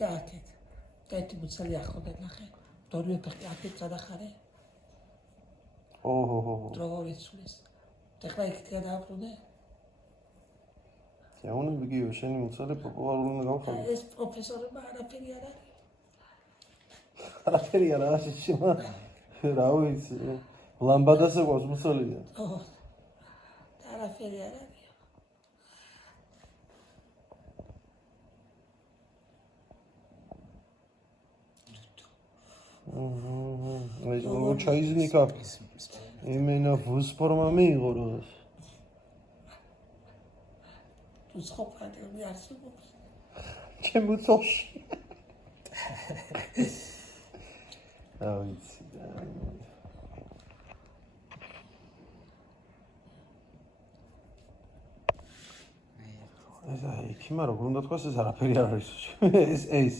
და აქეთ. და ერთი მუცელი ახლობენ ნახე. დორიო ფეხი აქეთ გადახარე. ოჰო. როგორ იცვლის. ეხლა იქით გადააბრუნე. ზეუნები გიო შენი მუცელი პოპულარული უნდა გავხადე. ეს პროფესორებმა არაფერი არ არის. არაფერი არ არის შემა. რა ვიცი. ლამბადას ეყავს მუცელია. ო. არაფერი არ არის. აი ჩაიზნიკა იმენა ვუსფორმა მიიღო როს თუ სოფრადები არსებობს ჩემუცოში რა ვიცი აი იქიმა როგორ უნდა თქვას ეს არაფერი არ არის ეს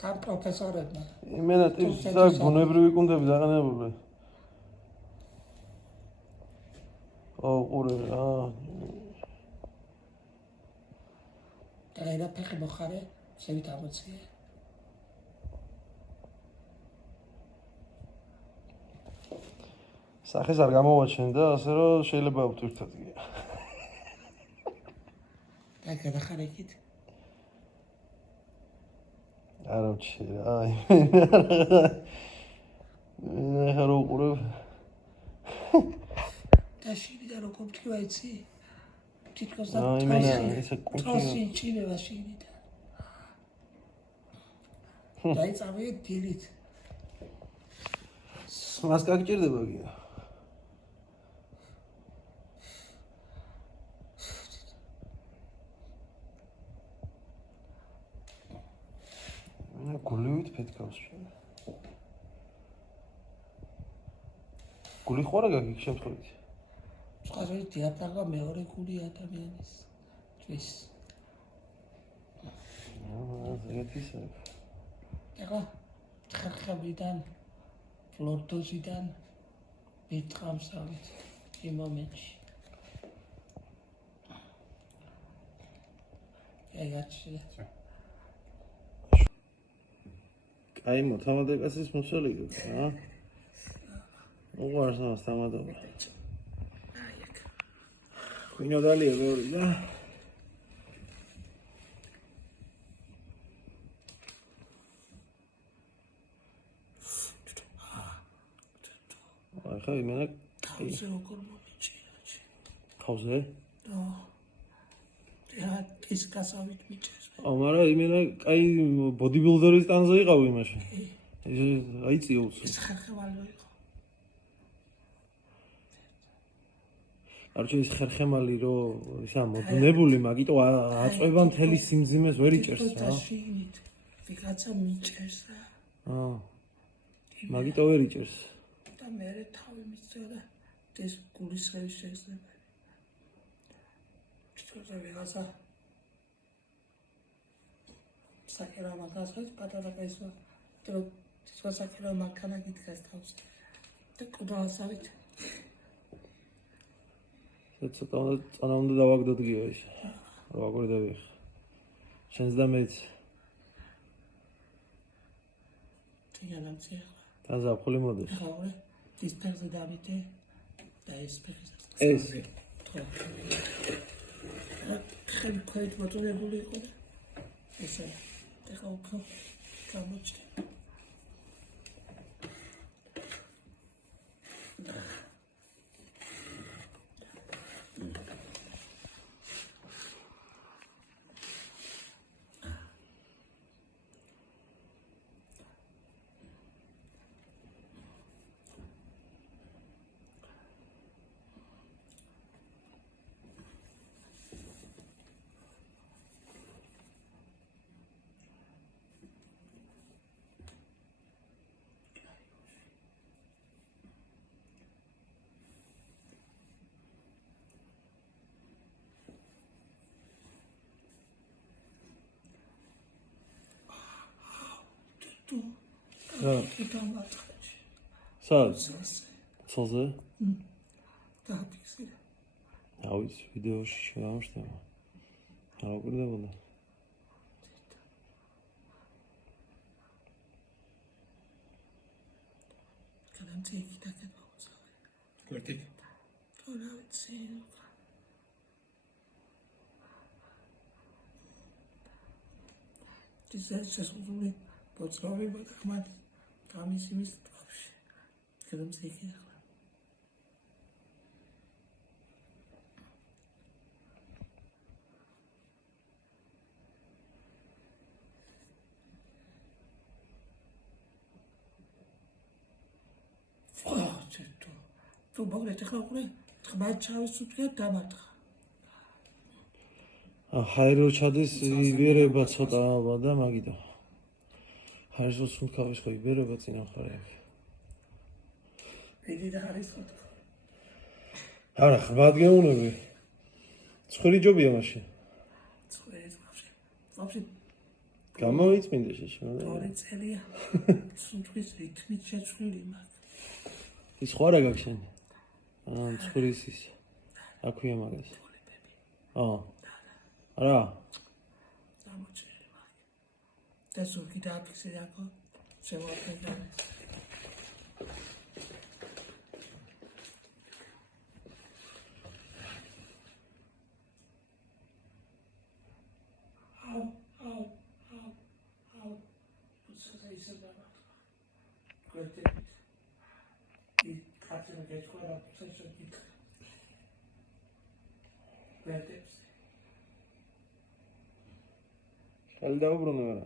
კან პროფესორებმა იმენა ტიპსა ბუნებრივი კუნდები დაყენებული ყურე და ფეხი მოხარე შევით ამოციე სახეს არ გამოვაჩენ და ასე რომ შეიძლება ავტვირთად გია და გადახარეკით არა ვჩი აი მე ხარო ყურე და შიგნიდან როგორ ვთქვა იცი თითქოს და თოსი ჩინება შიგნიდან დაიწავე დილით მას გაგჭირდება გია გულივით ფეთქავს შენ გული ხوارა გაგიქ შემთხვევით სხვაგვარი დიაფრაგმა მეორე გული ადამიანის თვის ზეთისა ეხლა ხერხებიდან ფლორდოზიდან მიტყამსავით იმ მომენტში ეგაჩია აი მოთამადეკასის მუცელი გქა უყარს მას თამადობა ხვინო დალია ბევრი და აი ხა იმენა თავზე როგორ მომიჭია თავზე და ის გასავით მიჭეს მაგრამ იმენა კაი ბოდიბილდერის ტანზე იყავ იმაში აი წიულს ეს ხერხემალი იყო არჩე ის ხერხემალი რო ისა მოდნებული მაგიტო აწვება მთელი სიმძიმეს ვერ იჭერს რა შიგნით ვიღაცა მიჭერს რა მაგიტო ვერ იჭერს და მე თავი მიწოდა ეს გულისხევი შეიძლება თვითონ ვიღაცა საკერა მაგასაც პატარა კაისო და თვითონ საკერა მანქანა გითხრას თავს და კუდაასავით ცოტა წანა უნდა დავაგდოთ გიო ის როგორ დავიხ შენს და მეც თიანანცი და ზაფხული მოდის ხავრე დისტანცზე დავიდე და ეს ფეხის ეს ხელი ქვეთ მოწონებული იყო და ესე ეხლა უკვე გამოჩნდა თუ იტამატყეში სად ცოზე დაფიქსირე აუის ვიდეოში შევამშტება რა უყურდებოდა წიკი და კეთბაუცა. გვერდით. თორა ვიცი. შესაძლოა პოწრავება და ხმად გამისიმის ტყავში. კეთემ წიკი ახლა. თუ მოგეთ ახლა უკვე ხმა ჩავის უთქია დამატა. ჰაერო ჩადის იბერება ცოტა და მაგიდა. ჰაეროს სუნქავის ხო იბერება წინ ახლა. დიდი და არის ხო? არა, ხმად გეუნები. ცხვირი ჯობია მაშინ. ცხვირი ვაფშე. გამოიწმინდა შეშმა. ორი წელია. სუნთქვის რითმით შეცვლილი მაგ. ის ხო არა გაქვს შენ? ცხვირის ის. აქვია მაგას. არა. გამოჩერე მაგ. და ზურგი დააფიქსე რაკო. შემოაყენდა. ხელი დაუბრუნე არა.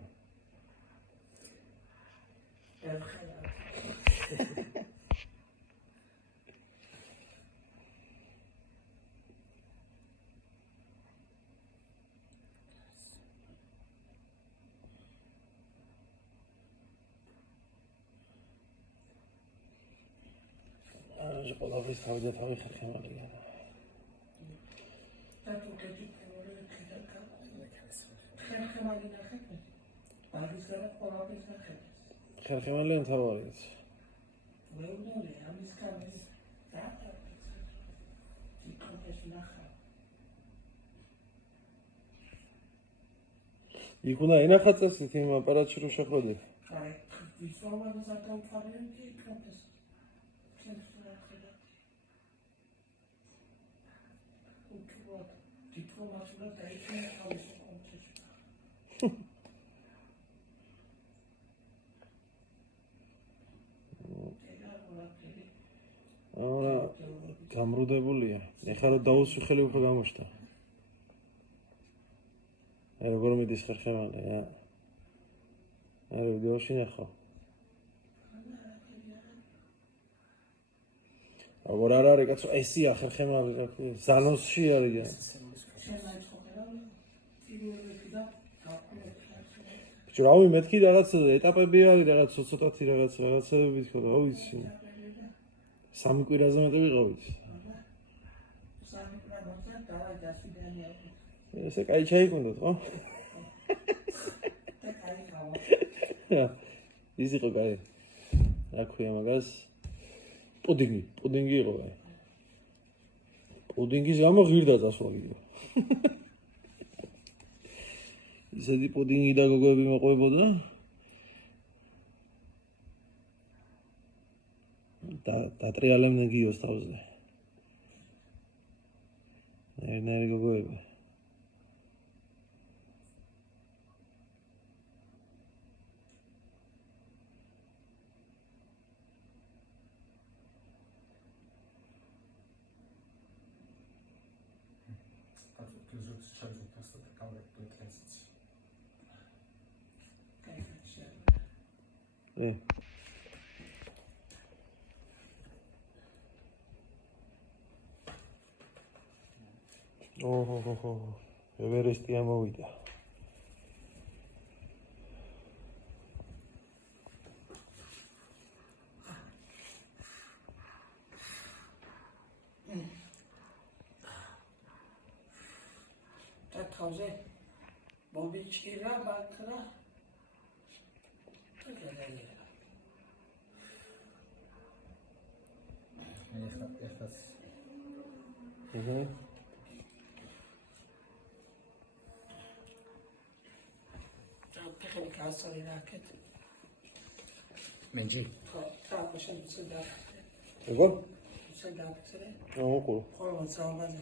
არა, ყველაფრის თავი და თავი ხერხემალია. ხერხემალიან თავარიც. იქ უნდა ენახა წესით იმ აპარატში რომ შეხვდები. აი, ვისვამანო საკავკარენ კი კროპეს. დიპლომატურად დაიწყო თავის კონტექსტში. არა, გამრუდებულია. ეხლა რა დაუსვი ხელი უფრო გამოშთა. როგორ მიდის ხერხემალი, ა? არა, ვიდეოში ნახო. როგორ არ არის კაცო, ესია ხერხემალი რა ქვია, ზანოსში არის. ბიჭო, რავი, მეთქი რაღაც ეტაპები არის, რაღაც ცოტათი რაღაცებებით ხო, რა ვიცი. სამი კვირაზე მეტი ვიყავით. ესე კაი ჩაიგონდოთ, ხო? ის იყო კაი. რა ქვია მაგას? პუდინგი იყო კაი. პუდინგის გამო ღირდა წასვლა გიგო. ისეთი პუდინგი და გოგოები მოყვებოდა. დატრიალებდნენ გიოს თავზე. ნერი გოგოები. ოჰო, ევერესტი ამოვიდა. და თავზე მოვიჭირა ბაქრა. Menci. როგორ? შენ გააფიქსირე? აუ, ყო. ხოლმე ცალბაზე.